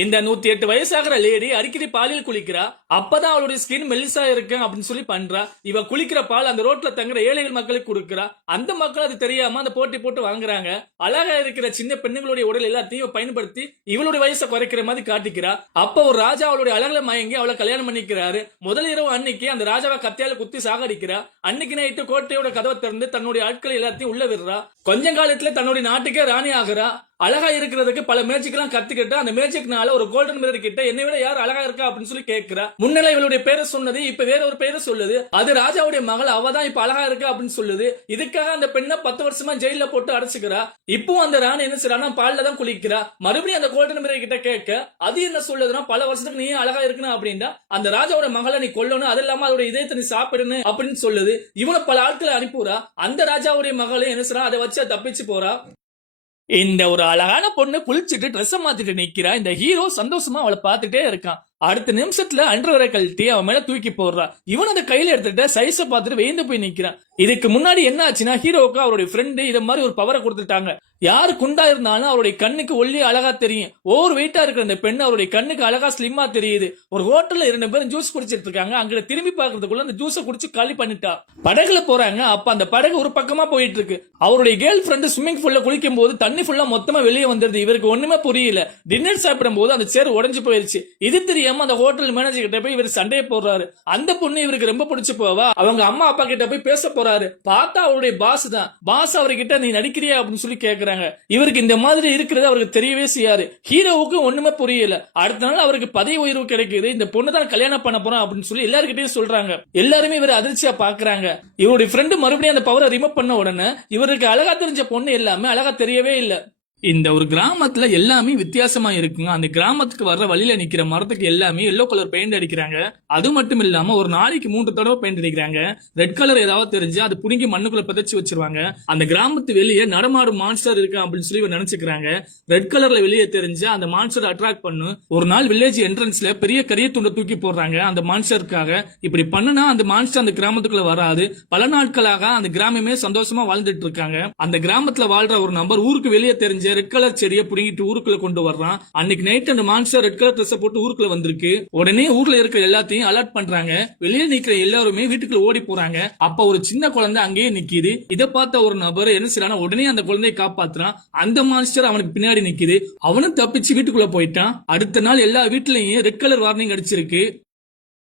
இந்த 108 வயசாகிற லேடி அடிக்கடி பாலில் குளிக்கிறா. அப்பதான் அவளுடைய ஸ்கின் மெல்லிசா இருக்கு அப்படின்னு சொல்லி பண்றா. இவ குளிக்கிற பால் அந்த ரோட்ல தங்குற ஏழைகள் மக்களுக்கு கொடுக்கறா. அந்த மக்கள் அது தெரியாம அந்த போட்டி போட்டு வாங்குறாங்க. அழகா இருக்கிற சின்ன பெண்ணுங்களுடைய உடல் எல்லாத்தையும் பயன்படுத்தி இவளுடைய வயசை குறைக்கிற மாதிரி காட்டிக்கிறா. அப்ப ஒரு ராஜா அவளுடைய அழகுல மயங்கி அவளை கல்யாணம் பண்ணிக்கிறாரு. முதல் இரவு அன்னைக்கு அந்த ராஜாவை கத்தியால குத்தி சாகடிக்கிறா. அன்னைக்கு நைட்டு கோட்டையோட கதவை திறந்து தன்னுடைய ஆட்களை எல்லாத்தையும் உள்ள விடுறா. கொஞ்ச காலத்துல தன்னுடைய நாட்டுக்கே ராணி ஆகுறா. அழகா இருக்கிறதுக்கு பல மேஜிக் எல்லாம் கத்துக்கிட்டு அந்த மேஜிக்னால ஒரு கோல்டன் மிரர் கிட்ட என்னை விட யார் அழகா இருக்கா அப்படின்னு சொல்லி கேட்கிறா. முன்னல இவளுடைய பேரை சொன்னது இப்ப வேற ஒரு பேரை சொல்லுது. அது ராஜாவுடைய மகள், அவதான் இப்ப அழகா இருக்கா அப்படின்னு சொல்லுது. இதுக்காக அந்த பெண்ணை 10 வருஷமா ஜெயில போட்டு அடைச்சுக்கிறா. இப்போ அந்த ராணி என்ன செய்யறானா பால்ல தான் குளிக்கிறா. மறுபடியும் அந்த கோல்டன் மிரர் கிட்ட கேட்க அது என்ன சொல்லுதுன்னா, பல வருஷத்துக்கு நீ அழகா இருக்கணும் அப்படின்னா அந்த ராஜாவோட மகளை நீ கொல்லணும், அது இல்லாம அதோட இதயத்தை நீ சாப்பிடணும் அப்படின்னு சொல்லுது. இவனை பல ஆட்களை அனுப்புறா. அந்த ராஜாவுடைய மகளும் என்ன செய்யறா, அதை வச்சு தப்பிச்சு போறா. இந்த ஒரு அழகான பொண்ணு குளிச்சுட்டு ட்ரெஸ் மாத்திட்டு நிக்கிறா. இந்த ஹீரோ சந்தோஷமா அவளை பார்த்துட்டே இருக்கான். அடுத்த நிமிஷத்துல அண்டர்வேரை கழட்டி அவன் மேல தூக்கி போடுறா. இவன் அதை கையில எடுத்துட்டு சைஸ பார்த்துட்டு வேந்து போய் நிக்கிறான். இதுக்கு முன்னாடி என்ன ஆச்சுன்னா, ஹீரோவுக்கு அவருடைய ஃப்ரெண்டு இத மாதிரி ஒரு பவரை கொடுத்துட்டாங்க. யாரு குண்டா இருந்தாலும் அவருடைய கண்ணுக்கு ஒல்லி அழகா தெரியும். ஓவர் வெயிட்டா இருக்கிற அந்த பெண் அவருடைய கண்ணுக்கு அழகா ஸ்லிம்மா தெரியுது. ஒரு ஹோட்டல்ல 2 பேரும் ஜூஸ் குடிச்சிட்டு இருக்காங்க. அங்க திரும்பி பாக்குறதுக்குள்ள அந்த ஜூஸை குடிச்சு காலி பண்ணிட்டா. படகுல போறாங்க. அப்ப அந்த படகு ஒரு பக்கமா போயிட்டு இருக்கு. அவருடைய கேர்ள் ஃப்ரெண்ட் ஸ்விம்மிங் பூல்ல குளிக்கும் போது தண்ணி ஃபுல்லா மொத்தமா வெளியே வந்துருது. இவருக்கு ஒண்ணுமே புரியல. டின்னர் சாப்பிடும் போது அந்த சேர் உடைஞ்சு போயிருச்சு. இது தெரியாம அந்த ஹோட்டல் மேனேஜர் கிட்ட போய் இவர் சண்டையை போடுறாரு. அந்த பொண்ணு இவருக்கு ரொம்ப பிடிச்சு போவா. அவங்க அம்மா அப்பா கிட்ட போய் பேச போறாரு. பார்த்தா அவருடைய பாஸ் தான். பாஸ் அவர்கிட்ட நீ நடிக்கிறியா அப்படின்னு சொல்லி கேக்குறாங்க. இவருக்கு இந்த மாதிரி இருக்கிறது அவருக்கு தெரியவே செய்யாது. ஹீரோவுக்கு ஒண்ணுமே புரியல. அடுத்த நாள் அவருக்கு பதவி உயர்வு கிடைக்குது. இந்த பொண்ணு தான் கல்யாணம் பண்ண போறோம் அப்படின்னு சொல்லி எல்லாருக்கிட்டையும் சொல்றாங்க. எல்லாருமே இவர் அதிர்ச்சியா பாக்குறாங்க. இவருடைய ஃப்ரெண்டு மறுபடியும் அந்த பவரை ரிமூவ் பண்ண உடனே இவருக்கு அழகா தெரிஞ்ச பொண்ணு எல்லாமே அழகா தெரியவே இல்லை. இந்த ஒரு கிராமத்துல எல்லாமே வித்தியாசமா இருக்குங்க. அந்த கிராமத்துக்கு வர்ற வழியில நிக்கிற மரத்துக்கு எல்லாமே எல்லோ கலர் பெயிண்ட் அடிக்கிறாங்க. அது மட்டும் இல்லாம ஒரு நாளைக்கு 3 தடவை பெயிண்ட் அடிக்கிறாங்க. ரெட் கலர் ஏதாவது தெரிஞ்சு அது புடுங்கி மண்ணுக்குள்ள புதைச்சு வச்சிருவாங்க. அந்த கிராமத்து வெளியே நடமாடும் மான்ஸ்டர் இருக்கு அப்படின்னு சொல்லி நினைச்சுக்கிறாங்க. ரெட் கலர்ல வெளியே தெரிஞ்சு அந்த மான்ஸ்டர் அட்ராக்ட் பண்ணு. ஒரு நாள் வில்லேஜ் என்ட்ரன்ஸ்ல பெரிய கரிய துண்டை தூக்கி போடுறாங்க அந்த மான்ஸ்டருக்காக. இப்படி பண்ணுனா அந்த மான்ஸ்டர் அந்த கிராமத்துக்குள்ள வராது. பல நாட்களாக அந்த கிராமமே சந்தோஷமா வாழ்ந்துட்டு இருக்காங்க. அந்த கிராமத்துல வாழ்ற ஒரு நபர் ஊருக்கு வெளியே தெரிஞ்ச ரெட் கலர் செடியை புடுங்கிட்டு ஊருக்குள்ள கொண்டு வர்றான். அன்னைக்கு நைட் அந்த மான்ஸ்டர் ரெட் கலர் ட்ரெஸ் போட்டு ஊருக்குள்ள வந்திருக்கு. உடனே ஊர்ல இருக்கிற எல்லாத்தையும் அலர்ட் பண்றாங்க. வெளியே நிக்கிற எல்லாருமே வீட்டுக்குள்ள ஓடி போறாங்க. அப்ப ஒரு சின்ன குழந்தை அங்கேயே நிக்குது. இதை பார்த்த ஒரு நபர் என்ன செய்யறான், உடனே அந்த குழந்தையை காப்பாத்துறான். அந்த மான்ஸ்டர் அவனுக்கு பின்னாடி நிக்குது. அவனும் தப்பிச்சு வீட்டுக்குள்ள போயிட்டான். அடுத்த நாள் எல்லா வீட்லயும் ரெட் கலர் வார்னிங் அடிச்சிருக்கு.